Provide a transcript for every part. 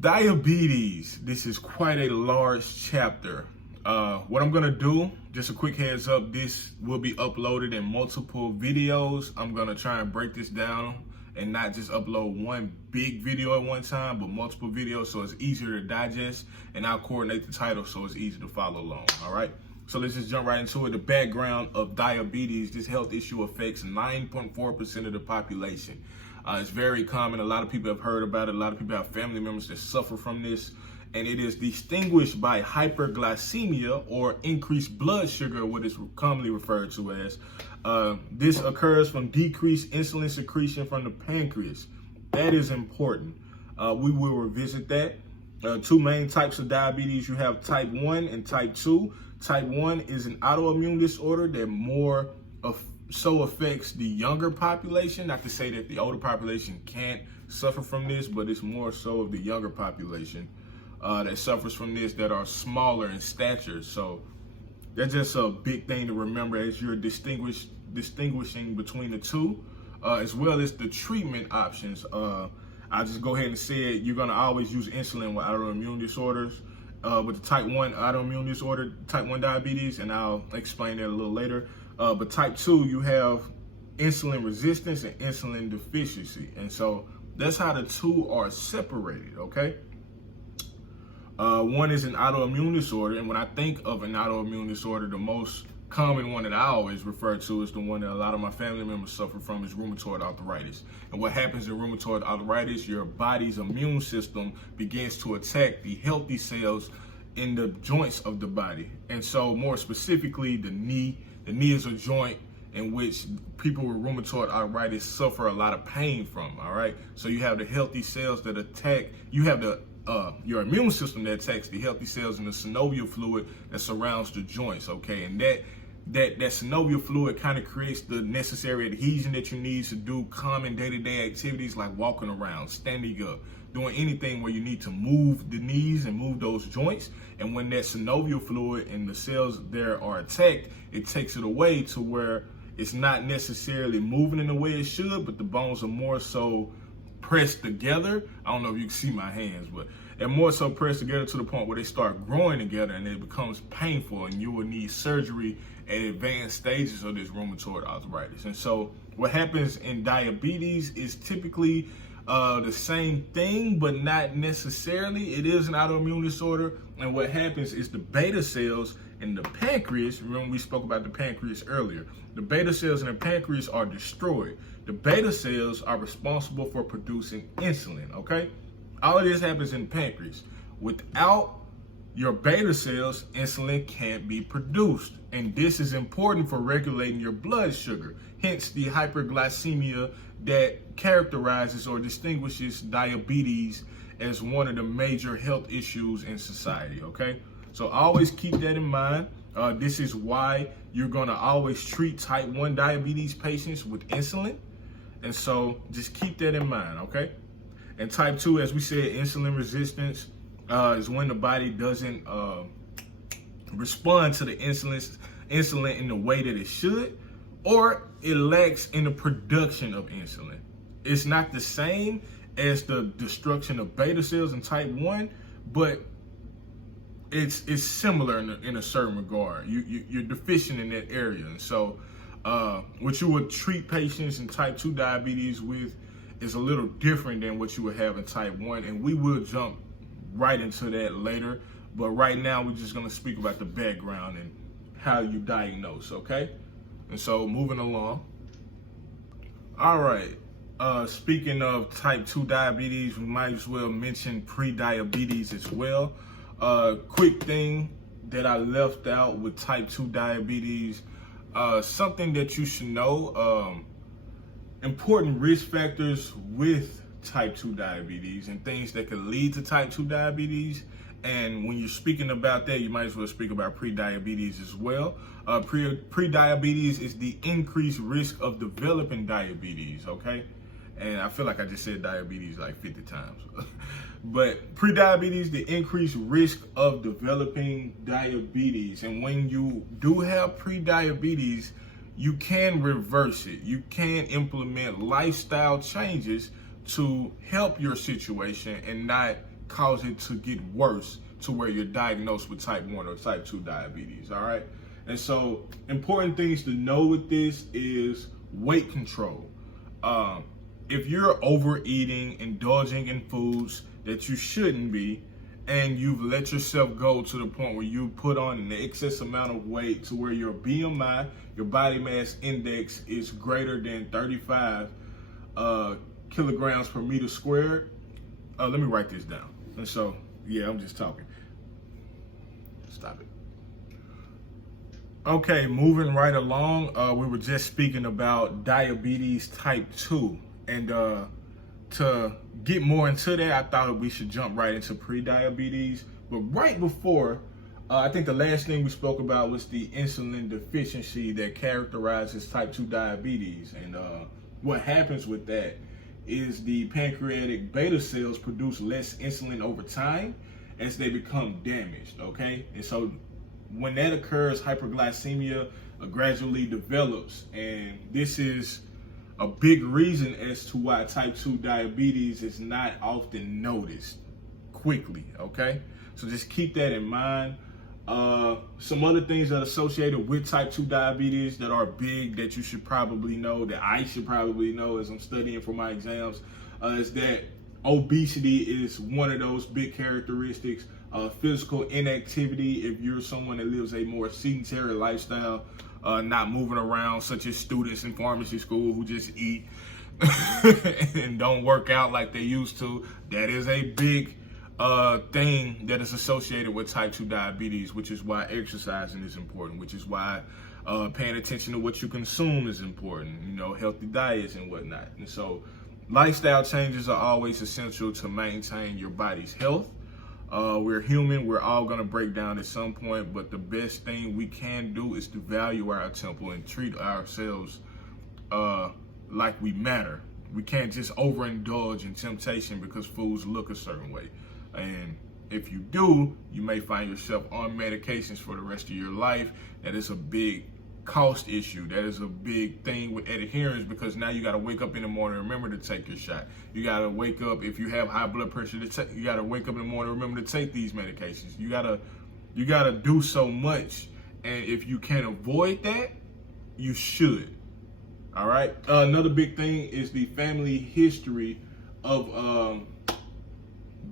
Diabetes, this is quite a large chapter. What I'm gonna do, just a quick heads up, this will be uploaded in multiple videos. I'm gonna try and break this down and not just upload one big video at one time, but multiple videos so it's easier to digest, and I'll coordinate the title so it's easy to follow along, all right? So let's just jump right into it. The background of diabetes, this health issue affects 9.4% of the population. It's very common. A lot of people have heard about it. A lot of people have family members that suffer from this. And it is distinguished by hyperglycemia, or increased blood sugar, what is commonly referred to as. This occurs from decreased insulin secretion from the pancreas. That is important. We will revisit that. Two main types of diabetes. You have type 1 and type 2. Type 1 is an autoimmune disorder that more so affects the younger population. Not to say that the older population can't suffer from this, but it's more so of the younger population that suffers from this, that are smaller in stature. So that's just a big thing to remember as you're distinguishing between the two, as well as the treatment options. I'll just go ahead and say it. You're gonna always use insulin with autoimmune disorders. With the type 1 autoimmune disorder, type 1 diabetes, and I'll explain that a little later. But type 2, you have insulin resistance and insulin deficiency. And so that's how the two are separated, okay? One is an autoimmune disorder, and when I think of an autoimmune disorder, the most common one that I always refer to is the one that a lot of my family members suffer from, is rheumatoid arthritis. And what happens in rheumatoid arthritis, your body's immune system begins to attack the healthy cells in the joints of the body. And so more specifically, the knee. The knee is a joint in which people with rheumatoid arthritis suffer a lot of pain from, all right? So you have the healthy cells that attack, you have the your immune system that attacks the healthy cells in the synovial fluid that surrounds the joints, okay? And that synovial fluid kind of creates the necessary adhesion that you need to do common day-to-day activities like walking around, standing up, doing anything where you need to move the knees and move those joints. And when that synovial fluid and the cells there are attacked, it takes it away to where it's not necessarily moving in the way it should, but the bones are more so pressed together. I don't know if you can see my hands, but they're more so pressed together to the point where they start growing together and it becomes painful, and you will need surgery at advanced stages of this rheumatoid arthritis. And so what happens in diabetes is typically the same thing, but not necessarily. It is an autoimmune disorder, and what happens is the beta cells in the pancreas, remember we spoke about the pancreas earlier, the beta cells in the pancreas are destroyed. The beta cells are responsible for producing insulin, okay? All of this happens in the pancreas. Without your beta cells, insulin can't be produced. And this is important for regulating your blood sugar, hence the hyperglycemia that characterizes or distinguishes diabetes as one of the major health issues in society, okay? So always keep that in mind. This is why you're gonna always treat type 1 diabetes patients with insulin. And so just keep that in mind, okay? And type 2, as we said, insulin resistance is when the body doesn't respond to the insulin in the way that it should, or it lacks in the production of insulin. It's not the same as the destruction of beta cells in type 1, but it's similar in a certain regard. You're deficient in that area. And so what you would treat patients in type 2 diabetes with is a little different than what you would have in type 1. And we will jump right into that later. But right now, we're just gonna speak about the background and how you diagnose, okay? And so moving along. All right, speaking of type 2 diabetes, we might as well mention pre-diabetes as well. Quick thing that I left out with type 2 diabetes, something that you should know, important risk factors with type 2 diabetes and things that could lead to type 2 diabetes. And when you're speaking about that, you might as well speak about pre-diabetes as well. Pre-diabetes is the increased risk of developing diabetes, okay? And I feel like I just said diabetes like 50 times. But pre-diabetes, the increased risk of developing diabetes. And when you do have pre-diabetes, you can reverse it. You can implement lifestyle changes to help your situation and not cause it to get worse to where you're diagnosed with type 1 or type 2 diabetes, all right? And so important things to know with this is weight control. If you're overeating, indulging in foods that you shouldn't be, and you've let yourself go to the point where you put on an excess amount of weight to where your BMI, your body mass index, is greater than 35 kilograms per meter squared. Let me write this down. And so, yeah, I'm just talking. Stop it. Okay, moving right along, we were just speaking about diabetes type 2. And to get more into that, I thought we should jump right into pre-diabetes. But right before, I think the last thing we spoke about was the insulin deficiency that characterizes type 2 diabetes. And what happens with that is the pancreatic beta cells produce less insulin over time as they become damaged, okay? And so when that occurs, hyperglycemia gradually develops. And this is a big reason as to why type 2 diabetes is not often noticed quickly, okay? So just keep that in mind. Some other things that are associated with type 2 diabetes that are big that you should probably know, that I should probably know as I'm studying for my exams, is that obesity is one of those big characteristics. Physical inactivity, if you're someone that lives a more sedentary lifestyle, not moving around, such as students in pharmacy school who just eat and don't work out like they used to, that is a big thing that is associated with type 2 diabetes, which is why exercising is important, which is why paying attention to what you consume is important, you know, healthy diets and whatnot. And so lifestyle changes are always essential to maintain your body's health. We're human, we're all gonna break down at some point, but the best thing we can do is to value our temple and treat ourselves like we matter. We can't just overindulge in temptation because foods look a certain way. And if you do, you may find yourself on medications for the rest of your life. That is a big cost issue. That is a big thing with adherence, because now you got to wake up in the morning and remember to take your shot. You got to wake up, if you have high blood pressure, you got to wake up in the morning and remember to take these medications. You got to do so much, and if you can avoid that, you should. All right. Another big thing is the family history of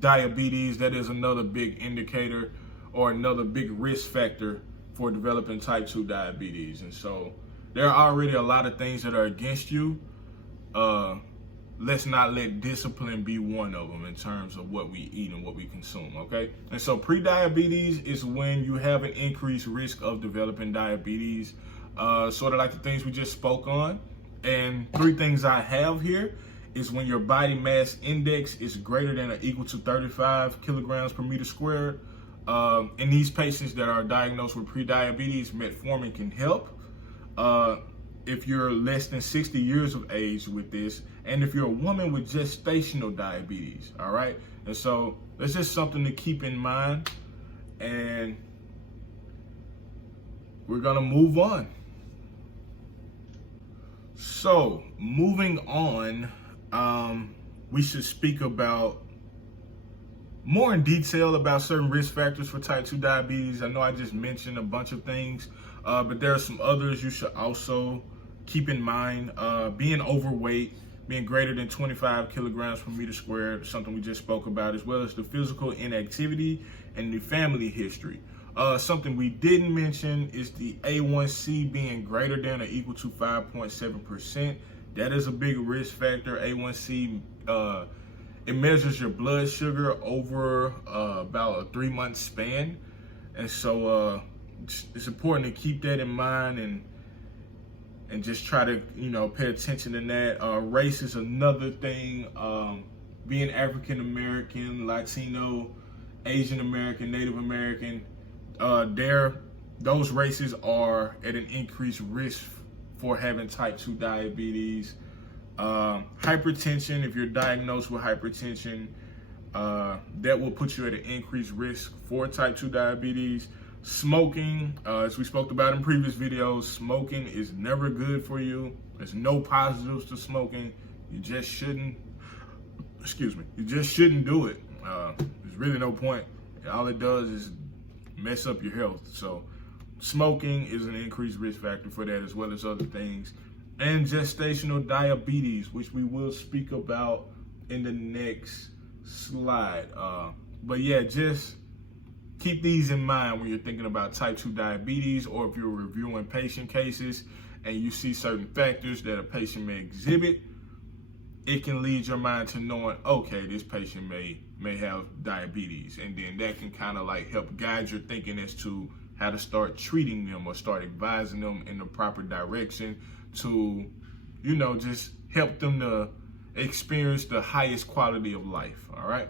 diabetes. That is another big indicator or another big risk factor for developing type 2 diabetes. And so there are already a lot of things that are against you. Let's not let discipline be one of them in terms of what we eat and what we consume, okay? And so pre-diabetes is when you have an increased risk of developing diabetes, sort of like the things we just spoke on. And three things I have here is when your body mass index is greater than or equal to 35 kilograms per meter squared. In these patients that are diagnosed with pre-diabetes, metformin can help. If you're less than 60 years of age with this, and if you're a woman with gestational diabetes, all right? And so that's just something to keep in mind, and we're gonna move on. So moving on, we should speak about more in detail about certain risk factors for type 2 diabetes. I know I just mentioned a bunch of things, but there are some others you should also keep in mind. Being overweight, being greater than 25 kilograms per meter squared, something we just spoke about, as well as the physical inactivity and the family history. Something we didn't mention is the A1C being greater than or equal to 5.7%. That is a big risk factor. A1C, it measures your blood sugar over about a 3-month span. And so it's important to keep that in mind and just try to, pay attention to that. Race is another thing. Being African American, Latino, Asian American, Native American, those races are at an increased risk for having type 2 diabetes. Hypertension, if you're diagnosed with hypertension, that will put you at an increased risk for type 2 diabetes. Smoking, as we spoke about in previous videos, smoking is never good for you. There's no positives to smoking. You just shouldn't do it. There's really no point. All it does is mess up your health. So smoking is an increased risk factor for that, as well as other things. And gestational diabetes, which we will speak about in the next slide. But yeah, just keep these in mind when you're thinking about type 2 diabetes, or if you're reviewing patient cases and you see certain factors that a patient may exhibit. It can lead your mind to knowing, okay, this patient may have diabetes, and then that can kind of like help guide your thinking as to how to start treating them or start advising them in the proper direction to, just help them to experience the highest quality of life. All right.